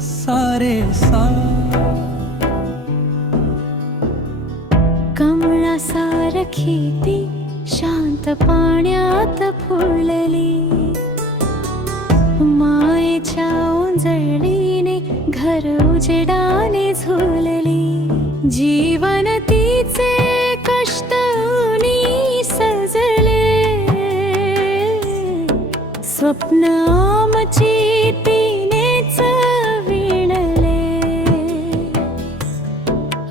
सारे सा कमळा सारखी ती शांत पाण्यात फुलली. मायेच्या उंजळीने घर उजेडाने झुलली. जीवन तिचे स्वप्न आमची तिनेच विणले.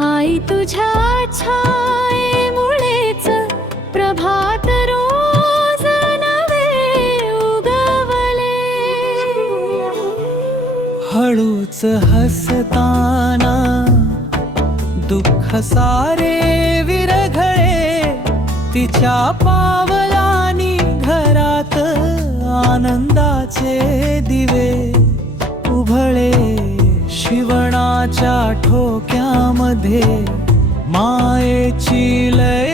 आई तुझ्या छायेमुळेच प्रभात रोज नवे उगवले. हळूच हसताना दुःख सारे विरघळे तिच्या पाव आनंदाचे दिवे उभळे शिवणाच्या ठोक्यामध्ये मायेची लय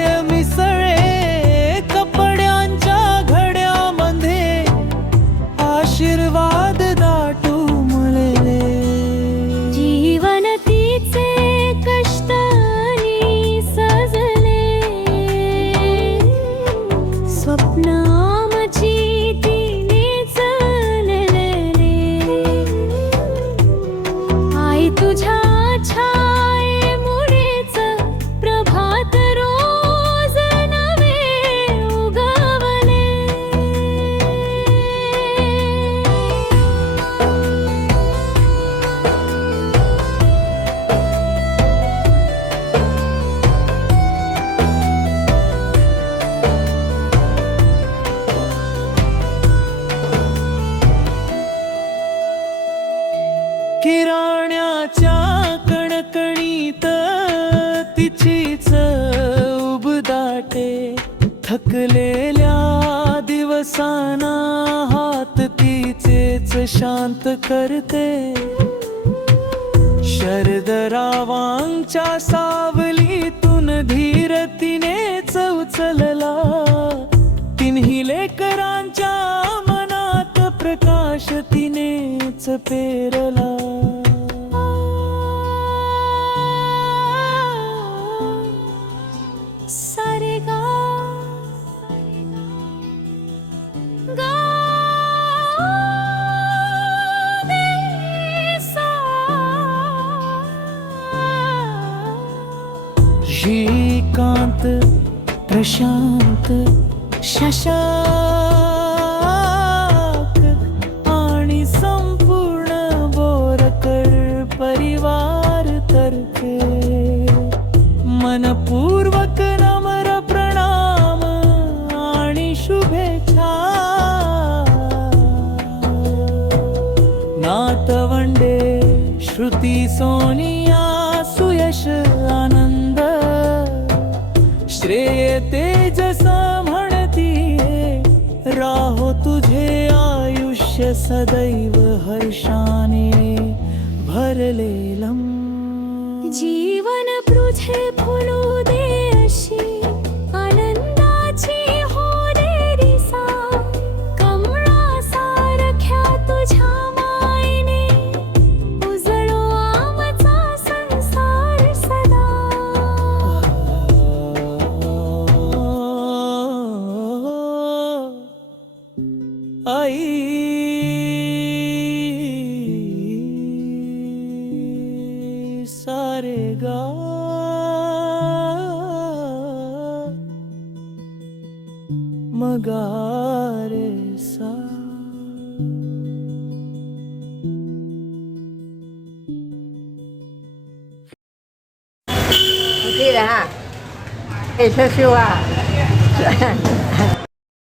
थकलेल्या दिवसाना हात तिचेच शांत करते. शरदरावांच्या सावलीतून धीरतीनेच उचलला. तिन्ही लेकरांच्या मनात प्रकाश तिनेच पेरला. प्रशांत शशाक आणि संपूर्ण बोरकर परिवार तर्फे. मनपूर्वक नम्र प्रणाम आणि शुभेच्छा. नातवंडे श्रुती सोनिया श्रेय तेजस म्हणती राहो तुझे आयुष्य सदैव हर्षाने भरलेलम जीवन पृथे फुलू दे सारे गा मगारे सा। सुखी राहा। यशस्वी व्हा